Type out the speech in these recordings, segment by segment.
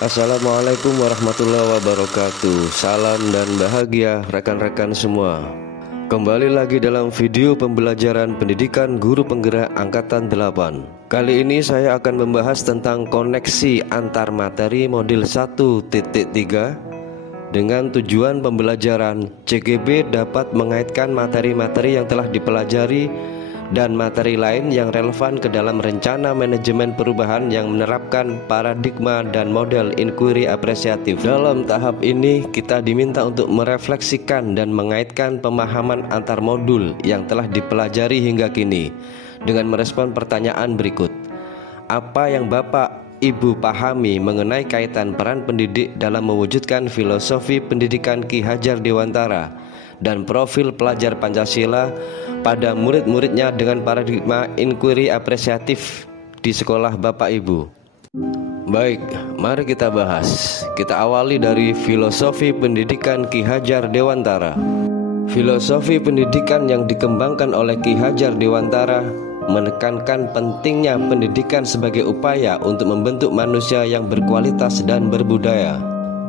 Assalamualaikum warahmatullahi wabarakatuh. Salam dan bahagia rekan-rekan semua. Kembali lagi dalam video pembelajaran pendidikan guru penggerak angkatan 8. Kali ini saya akan membahas tentang koneksi antar materi modul 1.3 dengan tujuan pembelajaran CGB dapat mengaitkan materi-materi yang telah dipelajari dan materi lain yang relevan ke dalam rencana manajemen perubahan yang menerapkan paradigma dan model inquiry apresiatif. Dalam tahap ini kita diminta untuk merefleksikan dan mengaitkan pemahaman antar modul yang telah dipelajari hingga kini dengan merespon pertanyaan berikut. Apa yang Bapak Ibu pahami mengenai kaitan peran pendidik dalam mewujudkan filosofi pendidikan Ki Hajar Dewantara dan profil pelajar Pancasila pada murid-muridnya dengan paradigma inquiry apresiatif di sekolah Bapak Ibu? Baik, mari kita bahas. Kita awali dari filosofi pendidikan Ki Hajar Dewantara. Filosofi pendidikan yang dikembangkan oleh Ki Hajar Dewantara menekankan pentingnya pendidikan sebagai upaya untuk membentuk manusia yang berkualitas dan berbudaya.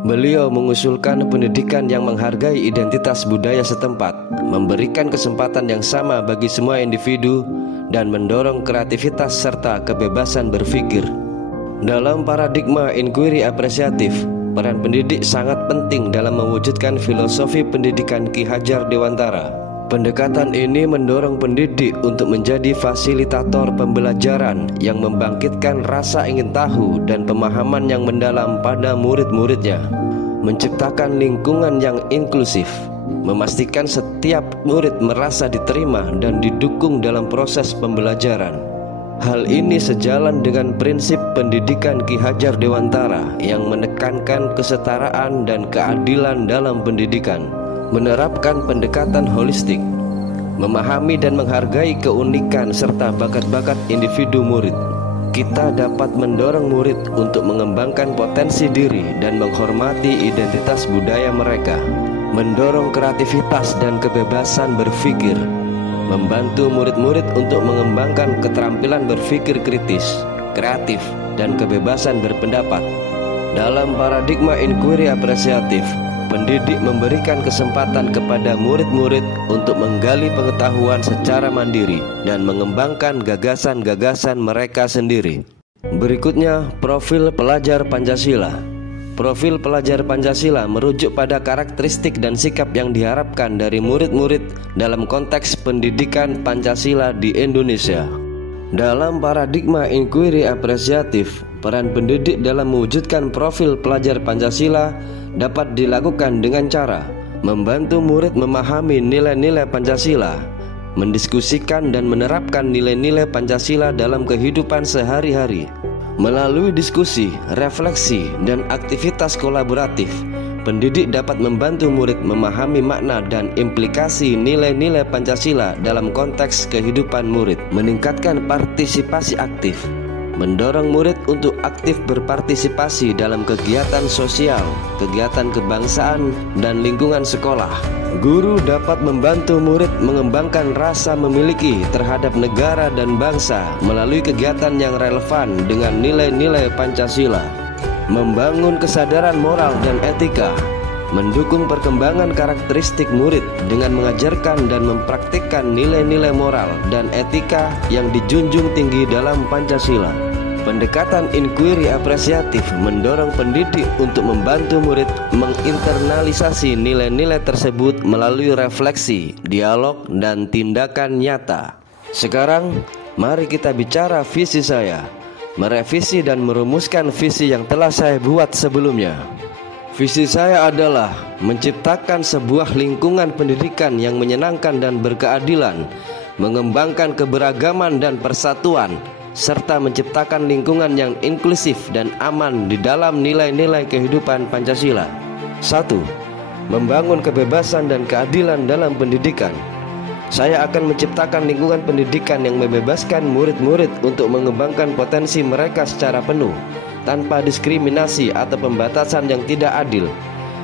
Beliau mengusulkan pendidikan yang menghargai identitas budaya setempat, memberikan kesempatan yang sama bagi semua individu, dan mendorong kreativitas serta kebebasan berpikir. Dalam paradigma inquiry apresiatif, peran pendidik sangat penting dalam mewujudkan filosofi pendidikan Ki Hajar Dewantara. Pendekatan ini mendorong pendidik untuk menjadi fasilitator pembelajaran yang membangkitkan rasa ingin tahu dan pemahaman yang mendalam pada murid-muridnya, menciptakan lingkungan yang inklusif, memastikan setiap murid merasa diterima dan didukung dalam proses pembelajaran. Hal ini sejalan dengan prinsip pendidikan Ki Hajar Dewantara yang menekankan kesetaraan dan keadilan dalam pendidikan, menerapkan pendekatan holistik, memahami dan menghargai keunikan serta bakat-bakat individu murid. Kita dapat mendorong murid untuk mengembangkan potensi diri dan menghormati identitas budaya mereka, mendorong kreativitas dan kebebasan berpikir, membantu murid-murid untuk mengembangkan keterampilan berpikir kritis, kreatif, dan kebebasan berpendapat. Dalam paradigma inquiry apresiatif, pendidik memberikan kesempatan kepada murid-murid untuk menggali pengetahuan secara mandiri dan mengembangkan gagasan-gagasan mereka sendiri. Berikutnya, profil pelajar Pancasila. Profil pelajar Pancasila merujuk pada karakteristik dan sikap yang diharapkan dari murid-murid dalam konteks pendidikan Pancasila di Indonesia. Dalam paradigma inquiry apresiatif, peran pendidik dalam mewujudkan profil pelajar Pancasila dapat dilakukan dengan cara membantu murid memahami nilai-nilai Pancasila, mendiskusikan dan menerapkan nilai-nilai Pancasila dalam kehidupan sehari-hari. Melalui diskusi, refleksi, dan aktivitas kolaboratif, pendidik dapat membantu murid memahami makna dan implikasi nilai-nilai Pancasila dalam konteks kehidupan murid, meningkatkan partisipasi aktif, mendorong murid untuk aktif berpartisipasi dalam kegiatan sosial, kegiatan kebangsaan, dan lingkungan sekolah. Guru dapat membantu murid mengembangkan rasa memiliki terhadap negara dan bangsa melalui kegiatan yang relevan dengan nilai-nilai Pancasila, membangun kesadaran moral dan etika, mendukung perkembangan karakteristik murid dengan mengajarkan dan mempraktikkan nilai-nilai moral dan etika yang dijunjung tinggi dalam Pancasila. Pendekatan inquiry apresiatif mendorong pendidik untuk membantu murid menginternalisasi nilai-nilai tersebut melalui refleksi, dialog, dan tindakan nyata. Sekarang, mari kita bicara visi saya, merevisi dan merumuskan visi yang telah saya buat sebelumnya. Visi saya adalah menciptakan sebuah lingkungan pendidikan yang menyenangkan dan berkeadilan, mengembangkan keberagaman dan persatuan, serta menciptakan lingkungan yang inklusif dan aman di dalam nilai-nilai kehidupan Pancasila. 1. Membangun kebebasan dan keadilan dalam pendidikan. Saya akan menciptakan lingkungan pendidikan yang membebaskan murid-murid untuk mengembangkan potensi mereka secara penuh, tanpa diskriminasi atau pembatasan yang tidak adil.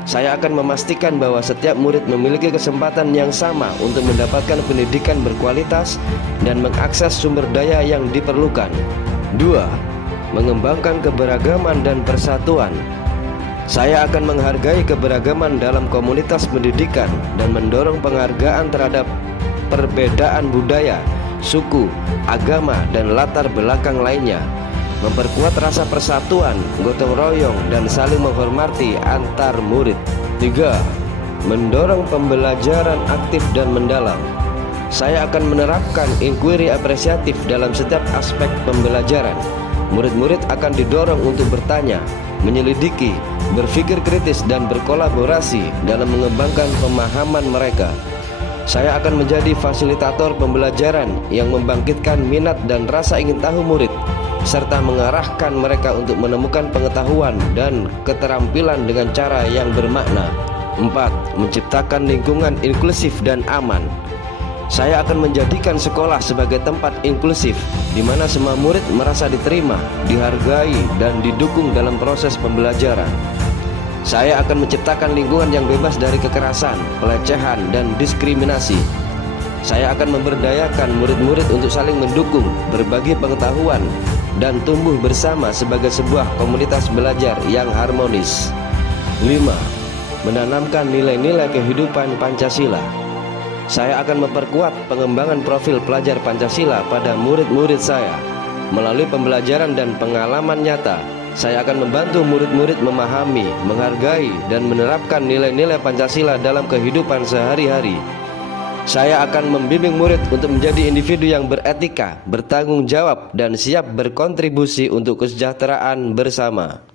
Saya akan memastikan bahwa setiap murid memiliki kesempatan yang sama untuk mendapatkan pendidikan berkualitas dan mengakses sumber daya yang diperlukan. 2. mengembangkan keberagaman dan persatuan. Saya akan menghargai keberagaman dalam komunitas pendidikan dan mendorong penghargaan terhadap perbedaan budaya, suku, agama, dan latar belakang lainnya. Memperkuat rasa persatuan, gotong royong, dan saling menghormati antar murid. 3. Mendorong pembelajaran aktif dan mendalam. Saya akan menerapkan inquiry apresiatif dalam setiap aspek pembelajaran. Murid-murid akan didorong untuk bertanya, menyelidiki, berpikir kritis, dan berkolaborasi dalam mengembangkan pemahaman mereka. Saya akan menjadi fasilitator pembelajaran yang membangkitkan minat dan rasa ingin tahu murid, serta mengarahkan mereka untuk menemukan pengetahuan dan keterampilan dengan cara yang bermakna. 4. Menciptakan lingkungan inklusif dan aman. Saya akan menjadikan sekolah sebagai tempat inklusif di mana semua murid merasa diterima, dihargai, dan didukung dalam proses pembelajaran. Saya akan menciptakan lingkungan yang bebas dari kekerasan, pelecehan, dan diskriminasi. Saya akan memberdayakan murid-murid untuk saling mendukung, berbagi pengetahuan, dan tumbuh bersama sebagai sebuah komunitas belajar yang harmonis. 5. Menanamkan nilai-nilai kehidupan Pancasila. Saya akan memperkuat pengembangan profil pelajar Pancasila pada murid-murid saya. Melalui pembelajaran dan pengalaman nyata, saya akan membantu murid-murid memahami, menghargai, dan menerapkan nilai-nilai Pancasila dalam kehidupan sehari-hari. Saya akan membimbing murid untuk menjadi individu yang beretika, bertanggung jawab, dan siap berkontribusi untuk kesejahteraan bersama.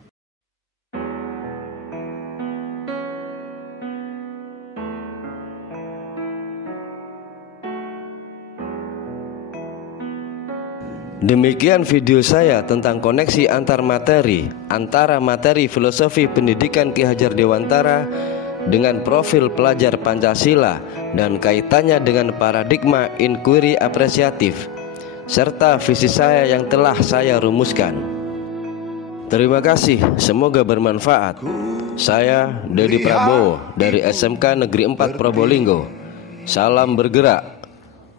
Demikian video saya tentang koneksi antar materi antara materi filosofi pendidikan Ki Hajar Dewantara dengan profil pelajar Pancasila dan kaitannya dengan paradigma inquiry apresiatif serta visi saya yang telah saya rumuskan. Terima kasih, semoga bermanfaat. Saya Dedi Prabowo dari SMK Negeri 4 Probolinggo. Salam bergerak.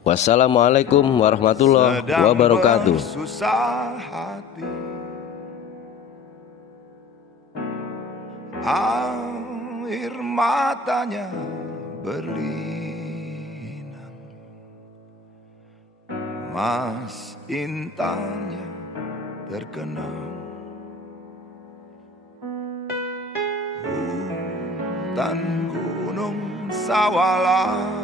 Wassalamualaikum warahmatullahi wabarakatuh. Air matanya berlinang, mas intannya terkenang. Hutan gunung sawah